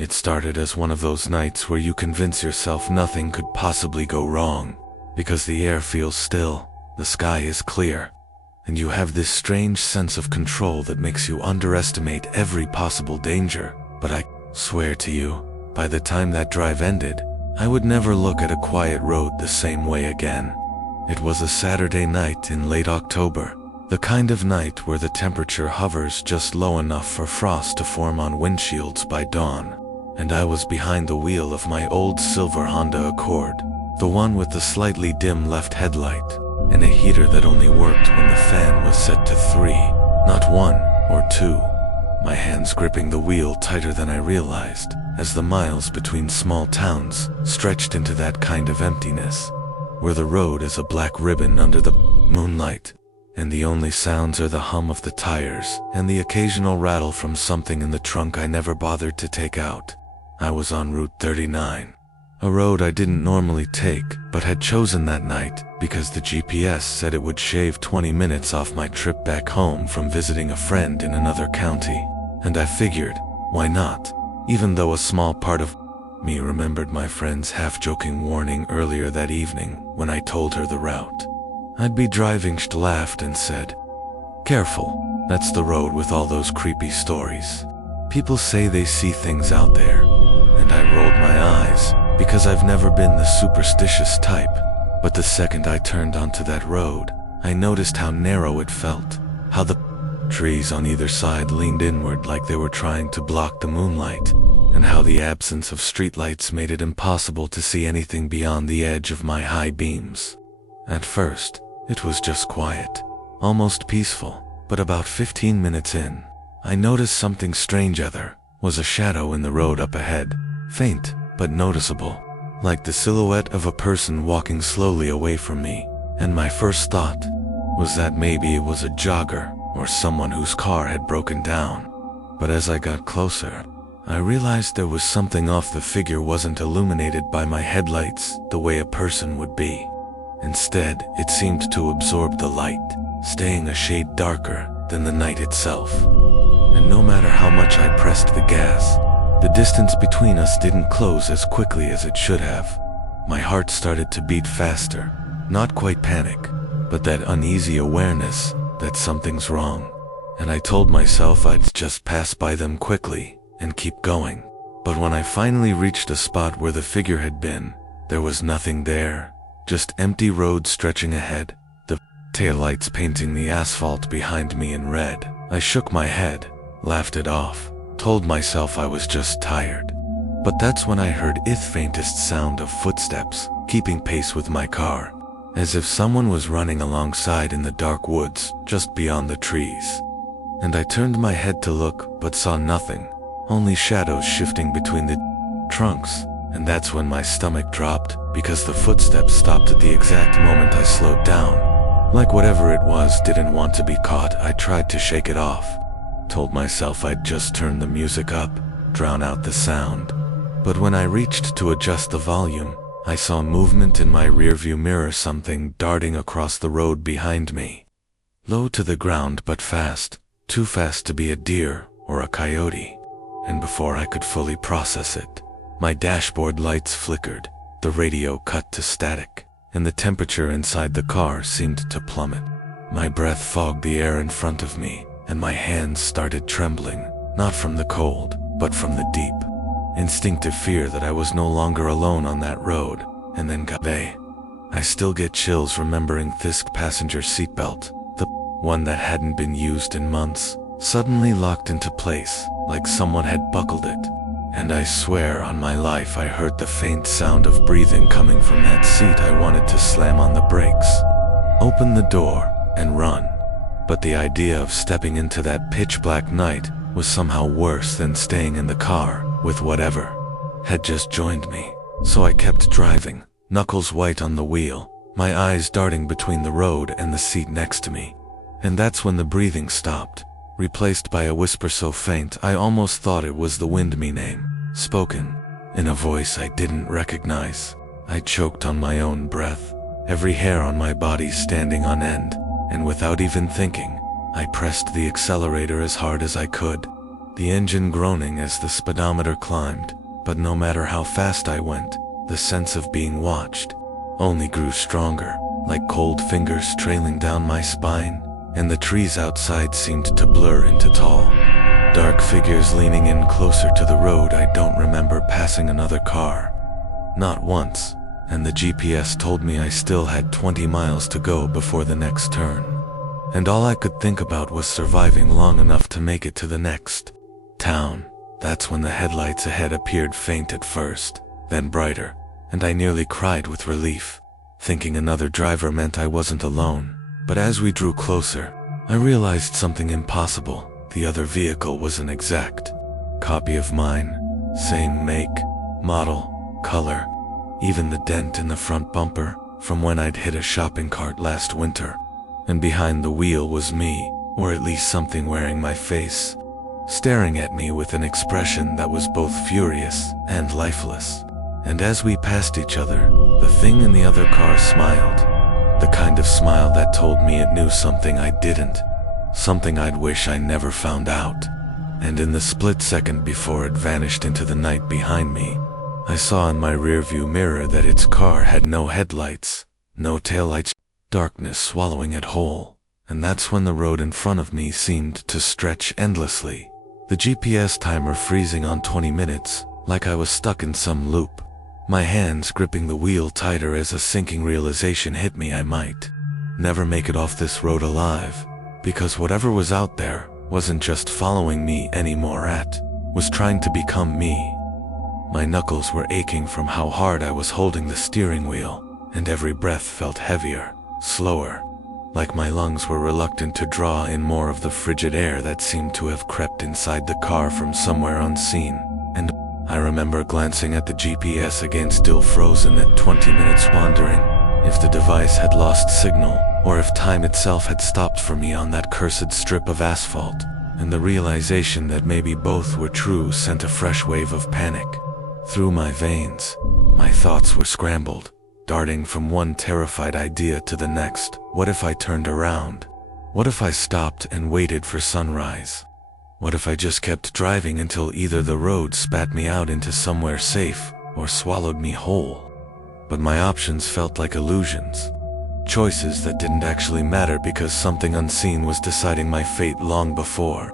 It started as one of those nights where you convince yourself nothing could possibly go wrong, because the air feels still, the sky is clear, and you have this strange sense of control that makes you underestimate every possible danger. But I swear to you, by the time that drive ended, I would never look at a quiet road the same way again. It was a Saturday night in late October, the kind of night where the temperature hovers just low enough for frost to form on windshields by dawn, and I was behind the wheel of my old silver Honda Accord, the one with the slightly dim left headlight, and a heater that only worked when the fan was set to 3, not 1 or 2. My hands gripping the wheel tighter than I realized, as the miles between small towns stretched into that kind of emptiness, where the road is a black ribbon under the moonlight, and the only sounds are the hum of the tires and the occasional rattle from something in the trunk I never bothered to take out. I was on Route 39, a road I didn't normally take, but had chosen that night because the GPS said it would shave 20 minutes off my trip back home from visiting a friend in another county, and I figured, why not? Even though a small part of me remembered my friend's half-joking warning earlier that evening when I told her the route. I'd be driving. She laughed and said, "Careful, that's the road with all those creepy stories. People say they see things out there." And I rolled my eyes, because I've never been the superstitious type. But the second I turned onto that road, I noticed how narrow it felt, how the trees on either side leaned inward like they were trying to block the moonlight, and how the absence of streetlights made it impossible to see anything beyond the edge of my high beams. At first, it was just quiet, almost peaceful, but about 15 minutes in, I noticed something strange. There was a shadow in the road up ahead, faint but noticeable, like the silhouette of a person walking slowly away from me, and my first thought was that maybe it was a jogger or someone whose car had broken down. But as I got closer, I realized there was something off. The figure wasn't illuminated by my headlights the way a person would be. Instead, it seemed to absorb the light, staying a shade darker than the night itself. And no matter how much I pressed the gas, the distance between us didn't close as quickly as it should have. My heart started to beat faster, not quite panic, but that uneasy awareness that something's wrong. And I told myself I'd just pass by them quickly and keep going. But when I finally reached a spot where the figure had been, there was nothing there. Just empty road stretching ahead, the taillights painting the asphalt behind me in red. I shook my head, laughed it off, told myself I was just tired. But that's when I heard the faintest sound of footsteps, keeping pace with my car, as if someone was running alongside in the dark woods just beyond the trees. And I turned my head to look, but saw nothing, only shadows shifting between the trunks. And that's when my stomach dropped, because the footsteps stopped at the exact moment I slowed down. Like whatever it was didn't want to be caught. I tried to shake it off, told myself I'd just turn the music up, drown out the sound. But when I reached to adjust the volume, I saw movement in my rearview mirror, something darting across the road behind me. Low to the ground but fast, too fast to be a deer or a coyote. And before I could fully process it, my dashboard lights flickered, the radio cut to static, and the temperature inside the car seemed to plummet. My breath fogged the air in front of me, and my hands started trembling, not from the cold, but from the deep, instinctive fear that I was no longer alone on that road. And then I still get chills remembering this passenger seatbelt, the one that hadn't been used in months, suddenly locked into place, like someone had buckled it. And I swear on my life I heard the faint sound of breathing coming from that seat. I wanted to slam on the brakes, open the door, and run. But the idea of stepping into that pitch-black night was somehow worse than staying in the car with whatever had just joined me. So I kept driving, knuckles white on the wheel, my eyes darting between the road and the seat next to me. And that's when the breathing stopped, replaced by a whisper so faint I almost thought it was the wind, my name, spoken in a voice I didn't recognize. I choked on my own breath, every hair on my body standing on end, and without even thinking, I pressed the accelerator as hard as I could. the engine groaning as the speedometer climbed. But no matter how fast I went, the sense of being watched only grew stronger, like cold fingers trailing down my spine, and the trees outside seemed to blur into tall, dark figures leaning in closer to the road. I don't remember passing another car. Not once, and the GPS told me I still had 20 miles to go before the next turn. And all I could think about was surviving long enough to make it to the next town. That's when the headlights ahead appeared faint at first, then brighter, and I nearly cried with relief, thinking another driver meant I wasn't alone. But as we drew closer, I realized something impossible. The other vehicle was an exact copy of mine. Same make, model, color, even the dent in the front bumper from when I'd hit a shopping cart last winter. And behind the wheel was me, or at least something wearing my face, staring at me with an expression that was both furious and lifeless. And as we passed each other, the thing in the other car smiled. The kind of smile that told me it knew something I didn't, something I'd wish I never found out. And in the split second before it vanished into the night behind me, I saw in my rearview mirror that its car had no headlights, no taillights, darkness swallowing it whole. And that's when the road in front of me seemed to stretch endlessly, the GPS timer freezing on 20 minutes, like I was stuck in some loop. My hands gripping the wheel tighter as a sinking realization hit me I might never make it off this road alive, because whatever was out there wasn't just following me anymore, was trying to become me. My knuckles were aching from how hard I was holding the steering wheel, and every breath felt heavier, slower, like my lungs were reluctant to draw in more of the frigid air that seemed to have crept inside the car from somewhere unseen. And I remember glancing at the GPS again, still frozen at 20 minutes, wondering if the device had lost signal, or if time itself had stopped for me on that cursed strip of asphalt. And the realization that maybe both were true sent a fresh wave of panic through my veins. My thoughts were scrambled, darting from one terrified idea to the next. What if I turned around? What if I stopped and waited for sunrise? What if I just kept driving until either the road spat me out into somewhere safe or swallowed me whole? But my options felt like illusions, choices that didn't actually matter because something unseen was deciding my fate long before.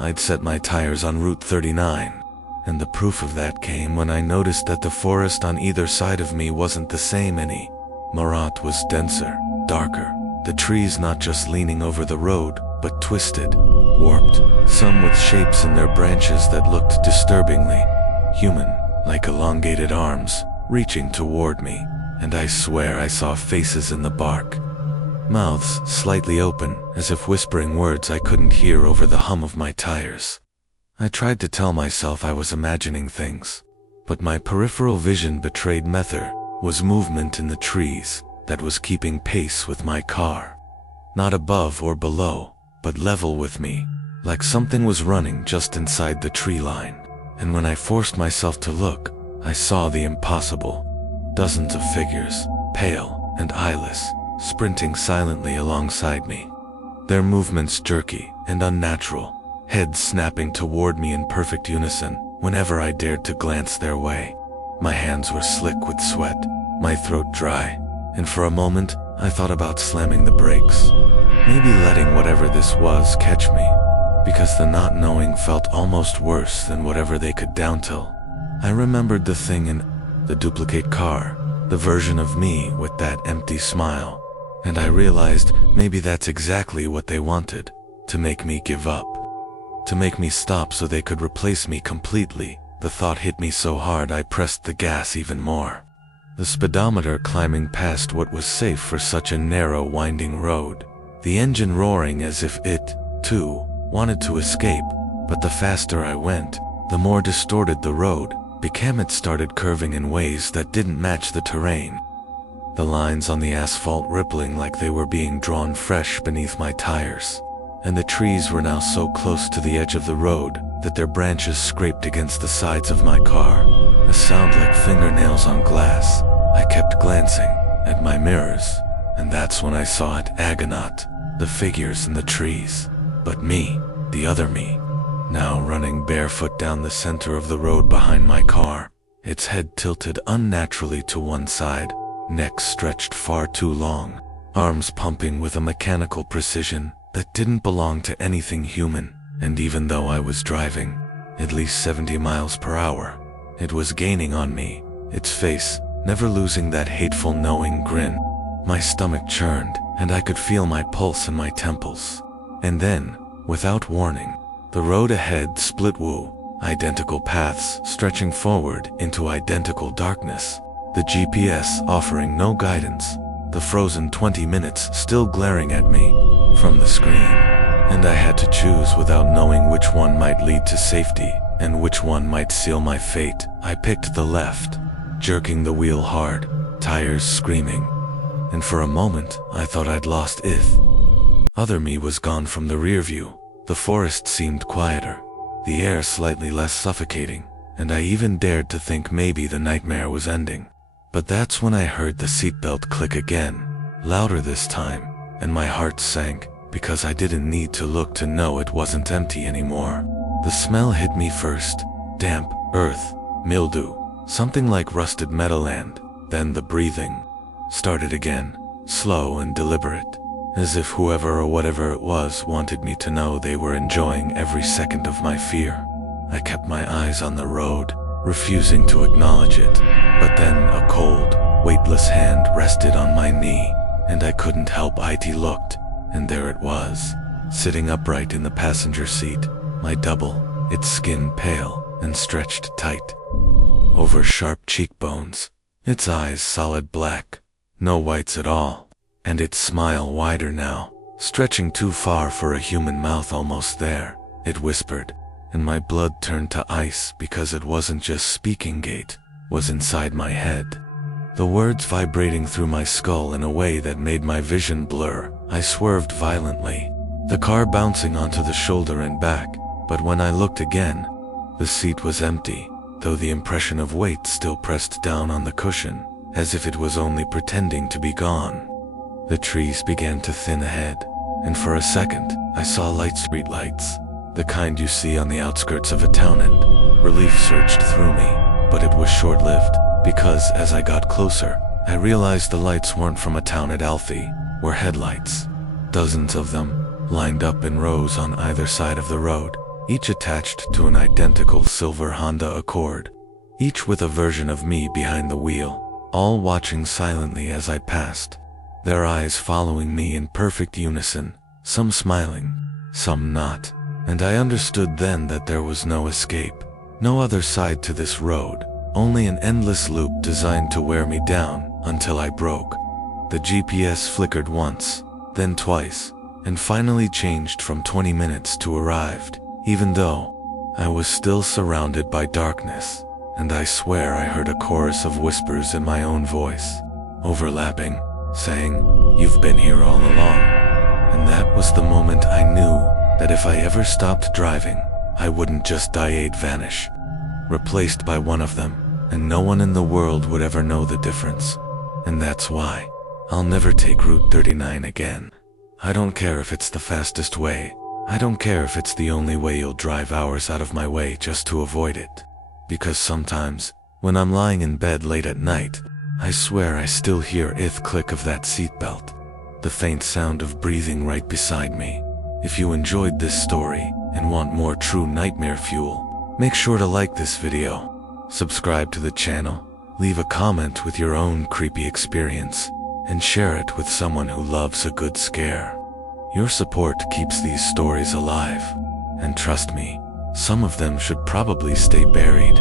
I'd set my tires on Route 39, and the proof of that came when I noticed that the forest on either side of me wasn't the same any. Marat was denser, darker, the trees not just leaning over the road, but twisted, warped, some with shapes in their branches that looked disturbingly human, like elongated arms reaching toward me. And I swear I saw faces in the bark, mouths slightly open, as if whispering words I couldn't hear over the hum of my tires. I tried to tell myself I was imagining things, but my peripheral vision betrayed me. There was movement in the trees that was keeping pace with my car. Not above or below, but level with me, like something was running just inside the tree line. And when I forced myself to look, I saw the impossible. Dozens of figures, pale and eyeless, sprinting silently alongside me. Their movements jerky and unnatural, heads snapping toward me in perfect unison whenever I dared to glance their way. My hands were slick with sweat, my throat dry, and for a moment I thought about slamming the brakes, maybe letting whatever this was catch me, because the not knowing felt almost worse than whatever they could downtill. I remembered the thing in the duplicate car, the version of me with that empty smile, and I realized maybe that's exactly what they wanted, to make me give up, to make me stop so they could replace me completely. The thought hit me so hard I pressed the gas even more, the speedometer climbing past what was safe for such a narrow winding road, the engine roaring as if it, too, wanted to escape. But the faster I went, the more distorted the road became. It started curving in ways that didn't match the terrain, the lines on the asphalt rippling like they were being drawn fresh beneath my tires. And the trees were now so close to the edge of the road that their branches scraped against the sides of my car, a sound like fingernails on glass. I kept glancing at my mirrors, and that's when I saw it, Agonaut, the figures in the trees. But me, the other me, now running barefoot down the center of the road behind my car, its head tilted unnaturally to one side, neck stretched far too long, arms pumping with a mechanical precision that didn't belong to anything human. And even though I was driving at least 70 miles per hour, it was gaining on me, its face never losing that hateful knowing grin. My stomach churned, and I could feel my pulse in my temples. And then, without warning, the road ahead split identical paths stretching forward into identical darkness, the GPS offering no guidance, the frozen 20 minutes still glaring at me from the screen. And I had to choose without knowing which one might lead to safety and which one might seal my fate. I picked the left, jerking the wheel hard, tires screaming. And for a moment, I thought I'd lost it. Other me was gone from the rear view. The forest seemed quieter, the air slightly less suffocating, and I even dared to think maybe the nightmare was ending. But that's when I heard the seatbelt click again, louder this time, and my heart sank, because I didn't need to look to know it wasn't empty anymore. The smell hit me first, damp, earth, mildew, something like rusted metal, and then the breathing started again, slow and deliberate, as if whoever or whatever it was wanted me to know they were enjoying every second of my fear. I kept my eyes on the road, refusing to acknowledge it, but then a cold, weightless hand rested on my knee, and I couldn't help it. Looked, and there it was, sitting upright in the passenger seat, my double, its skin pale and stretched tight over sharp cheekbones, its eyes solid black, no whites at all, and its smile wider now, stretching too far for a human mouth. Almost there, it whispered, and my blood turned to ice because it wasn't just speaking, it was inside my head. The words vibrating through my skull in a way that made my vision blur. I swerved violently, the car bouncing onto the shoulder and back, but when I looked again, the seat was empty, though the impression of weight still pressed down on the cushion, as if it was only pretending to be gone. The trees began to thin ahead, and for a second, I saw street lights, the kind you see on the outskirts of a town, and relief surged through me, but it was short-lived, because as I got closer, I realized the lights weren't from a town at Alfie, were headlights. Dozens of them, lined up in rows on either side of the road, each attached to an identical silver Honda Accord, each with a version of me behind the wheel, all watching silently as I passed, their eyes following me in perfect unison, some smiling, some not. And I understood then that there was no escape, no other side to this road, only an endless loop designed to wear me down until I broke. The GPS flickered once, then twice, and finally changed from 20 minutes to arrived, even though I was still surrounded by darkness, and I swear I heard a chorus of whispers in my own voice, overlapping, saying, "You've been here all along." And that was the moment I knew that if I ever stopped driving, I wouldn't just vanish, replaced by one of them, and no one in the world would ever know the difference. And that's why I'll never take Route 39 again. I don't care if it's the fastest way. I don't care if it's the only way you'll drive hours out of my way just to avoid it. Because sometimes, when I'm lying in bed late at night, I swear I still hear the click of that seatbelt, the faint sound of breathing right beside me. If you enjoyed this story and want more true nightmare fuel, make sure to like this video, subscribe to the channel, leave a comment with your own creepy experience, and share it with someone who loves a good scare. Your support keeps these stories alive, and trust me, some of them should probably stay buried.